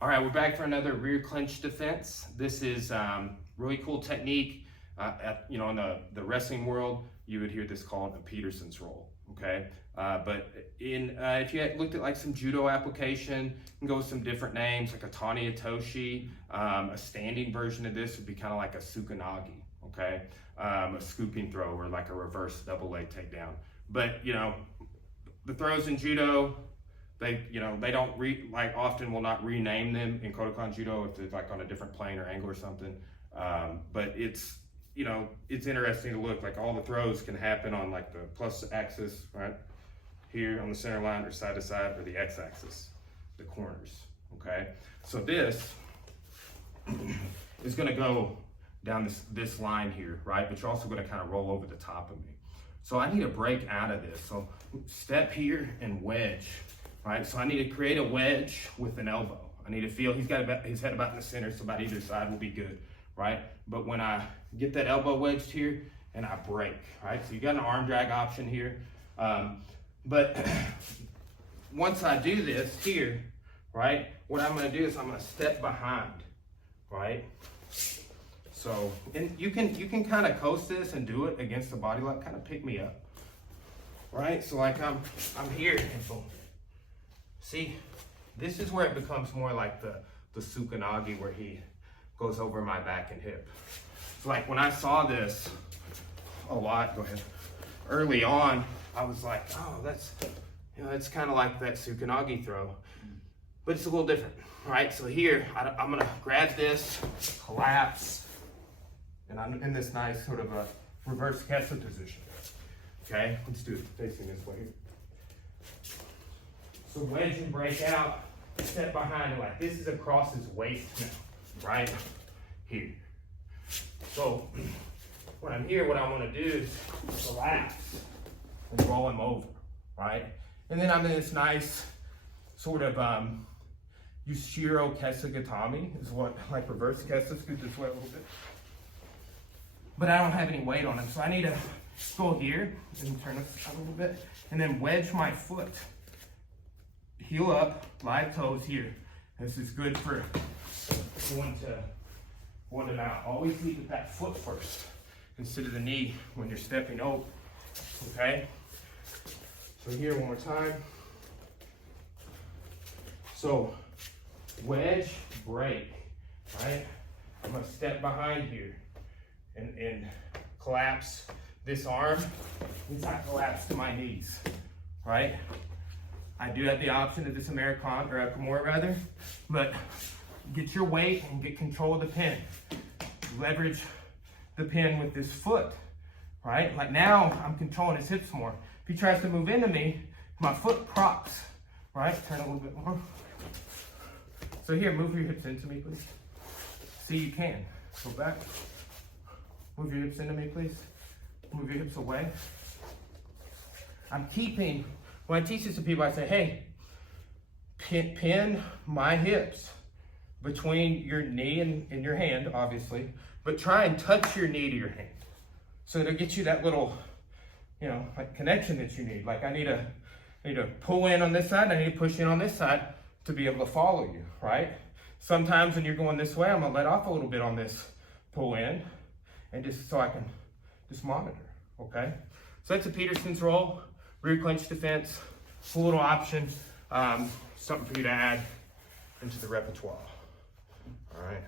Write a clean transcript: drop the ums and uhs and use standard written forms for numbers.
All right, we're back for another rear clinch defense. This is really cool technique. In the wrestling world, you would hear this called a Petersons roll. Okay, but if you had looked at like some judo application, you can go with some different names like a Tani Atoshi. A standing version of this would be kind of like a Tsukanagi. Okay, a scooping throw or like a reverse double leg takedown. But the throws in judo, they don't often will not rename them in Kodokan Judo if they're like on a different plane or angle or something. But it's interesting to look, like all the throws can happen on like the plus axis, right? Here on the center line or side to side, or the X axis, the corners, okay? So this is gonna go down this line here, right? But you're also gonna kind of roll over the top of me. So I need to break out of this. So step here and wedge. Right, so I need to create a wedge with an elbow. I need to feel he's got his head about in the center, so about either side will be good, right? But when I get that elbow wedged here and I break, right? So you got an arm drag option here. But once I do this here, right, what I'm gonna do is I'm gonna step behind, right? So, and you can kind of coast this and do it against the body lock, kind of pick me up, right? So like I'm here and boom. See, this is where it becomes more like the Tsukanagi, where he goes over my back and hip. So like when I saw this a lot, early on, I was like, oh, that's kind of like that Tsukanagi throw, but it's a little different, right? So here, I'm gonna grab this, collapse, and I'm in this nice sort of a reverse Kesa position. Okay, let's do it facing this way. So wedge and break out, step behind it like this is across his waist now, right? Here. So when I'm here, what I want to do is relax and roll him over, right? And then I'm in this nice sort of Yushiro Kesa Gatami, is what, like reverse Kesa, scoot this way a little bit. But I don't have any weight on him, so I need to go here and turn this out a little bit, and then wedge my foot. Heel up, live toes here. This is good for going to mount. Always lead with that foot first instead of the knee when you're stepping over, okay? So here, one more time. So wedge, break, right? I'm gonna step behind here and collapse this arm. It's not collapse to my knees, right? I do have the option of this Americana, or a Kimura rather, but get your weight and get control of the pin. Leverage the pin with this foot, right? Like now, I'm controlling his hips more. If he tries to move into me, my foot props, right? Turn a little bit more. So here, move your hips into me, please. See, you can. Go back. Move your hips into me, please. Move your hips away. I'm keeping. When I teach this to people, I say, hey, pin my hips between your knee and your hand, obviously, but try and touch your knee to your hand. So it'll get you that little, like connection that you need. Like I need to pull in on this side, I need to push in on this side to be able to follow you, right? Sometimes when you're going this way, I'm gonna let off a little bit on this pull in, and just so I can just monitor, okay? So that's a Petersons roll. Rear clinch defense, full little option, something for you to add into the repertoire. All right.